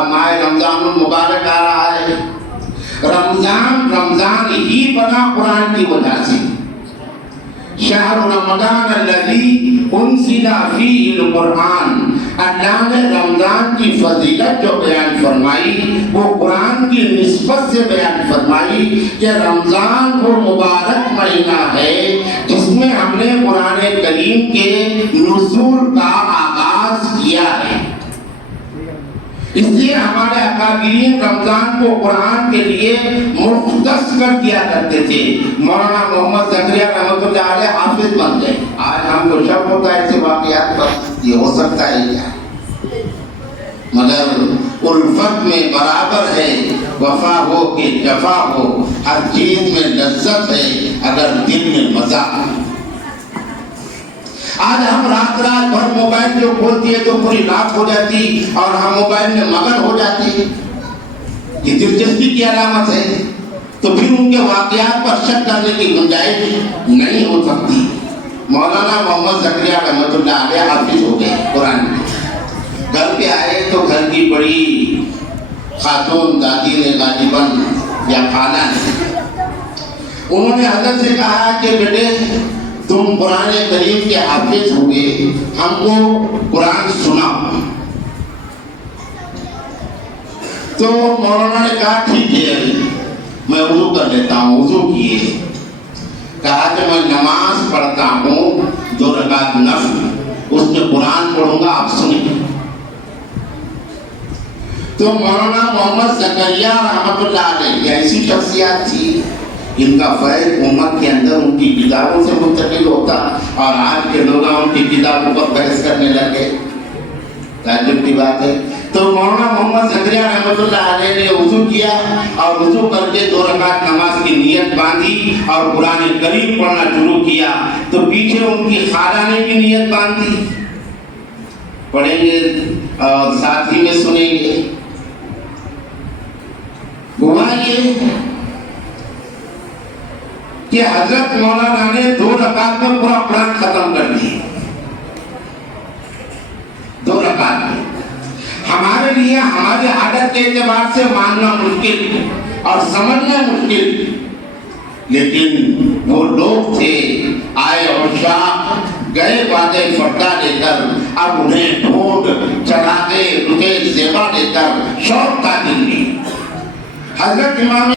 اب ماہ رمضان المبارک آ رہا ہے. رمضان ہی بنا قرآن کی وجہ سے. شہر رمضان الذی انزل فیہ القرآن. اللہ نے رمضان کی فضیلت جو بیان فرمائی وہ قرآن کی نسبت سے بیان فرمائی کہ رمضان وہ مبارک مہینہ ہے جس میں ہم نے قرآن کریم کے نزول کا آغاز کیا ہے. اس لیے ہمارے اکابرین رمضان کو قرآن کے لیے مختص کر دیا کرتے تھے. مولانا محمد زکریا رحمۃ اللہ علیہ حافظ بن گئے. آج ہم کو شک ہوتا ہے ایسے واقعات پر یہ ہو سکتا ہے کیا, مگر الفت میں برابر ہے, وفا ہو کہ جفا ہو, ہر چیز میں لذت ہے اگر دل میں مزہ ہو. آج ہم رات بھر موبائل جو کھولتی ہے تو پوری رات ہو جاتی اور ہم موبائل میں مگن ہو جاتی. یہ دلچسپی کی علامت ہے. تو پھر ان کے واقعات پر شک کرنے کی گنجائش نہیں ہو سکتی. مولانا محمد زکریا رحمۃ اللہ علیہ حافظ ہو گئے قرآن میں. گھر پہ آئے تو گھر کی بڑی خاتون دادی نے غالباً یا خالہ نے, انہوں نے حضرت سے کہا کہ بیٹے تم قرآن کریم کے حافظ ہوئے, ہم کو قرآن سناؤ. تو مولانا نے کہا ٹھیک ہے میں وضو کر لیتا ہوں. وضو کیے, کہا کہ میں نماز پڑھتا ہوں 2 رکعت نفل, اس میں قرآن پڑھوں گا آپ سنیں. تو مولانا محمد زکریا رحمۃ اللہ علیہ ایسی شخصیات تھی ان کا فیض امت کے اندر ان کی کتابوں سے منتقل ہوتا, اور آج کے لوگ ان کی کتابوں پر بحث کرنے لگے. تعجب کی بات ہے. تو مولانا محمد زکریا رحمۃ اللہ علیہ نے وضو کیا اور وضو کر کے 2 رکعت نماز کی نیت باندھی اور قرآن کریم پڑھنا شروع کیا. تو پیچھے ان کی خالہ نے بھی نیت باندھی. پڑھیں گے اور ساتھ ہی میں سنیں گے. ہوا یہ کہ حضرت مولانا نے 2 رکعت میں پورا قرآن ختم کر دیا. 2 رکعت میں. ہمارے لیے ہماری عادت کے اعتبار سے ماننا مشکل اور سمجھنا مشکل, لیکن وہ لوگ تھے آئے اور شاہ گئے وعدے فردا لے کر, اب انہیں ڈھونڈ چڑھاتے رکے زیبا لے کر شوق کا دل لی. حضرت امام